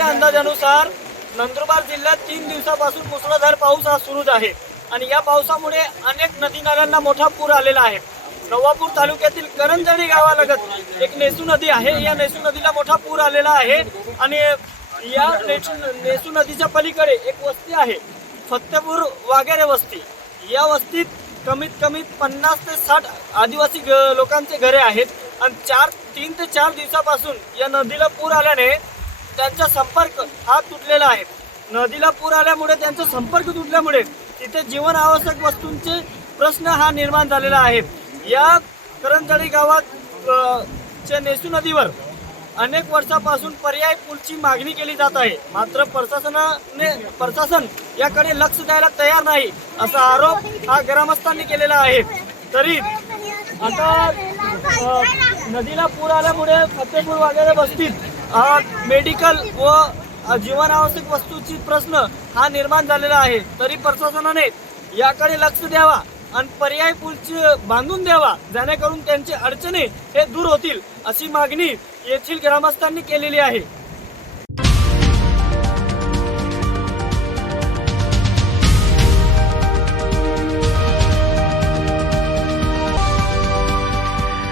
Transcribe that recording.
अंदाजानुसार नंदुरबार जिल्ह्यात तीन दिवसापासून मुसळधार पाऊस हा सुरूच आहे. आणि या पावसामुळे अनेक नदी नाल्यांना मोठा पूर आलेला आहे. नवापूर तालुक्यातील करंजणी गावालगत एक नेसू नदी आहे. या नेसू नदीला मोठा पूर आलेला आहे. आणि या नेसू नेसू नदीच्या पलीकडे एक वस्ती आहे. फत्तेपूर वाघेरे वस्ती. या वस्तीत कमीत कमी पन्नास ते साठ आदिवासी ग- लोकांचे घरे आहेत. आणि चार तीन ते चार दिवसापासून या नदीला पूर आल्याने त्यांचा संपर्क हा तुटलेला आहे. नदीला पूर आल्यामुळे त्यांचा संपर्क तुटल्यामुळे तिथे जीवन आवश्यक वस्तूंचे प्रश्न हा निर्माण झालेला आहे. या करंजळी गावात च्या नेसू नदीवर अनेक वर्षापासून पर्याय पूलची मागणी केली जात आहे. मात्र प्रशासनाने प्रशासन याकडे लक्ष द्यायला तयार नाही असा आरोप हा ग्रामस्थांनी केलेला आहे. तरी आता नदीला पूर आल्यामुळे फतेपूर वगैरे बसतील मेडिकल व जीवनावश्यक वस्तूची प्रश्न हा निर्माण झालेला आहे. तरी प्रशासनाने याकडे लक्ष द्यावा आणि पर्याय पूलची बांधून द्यावा जेणेकरून त्यांची अडचणी हे दूर होतील अशी मागणी येथील ग्रामस्थांनी केलेली आहे.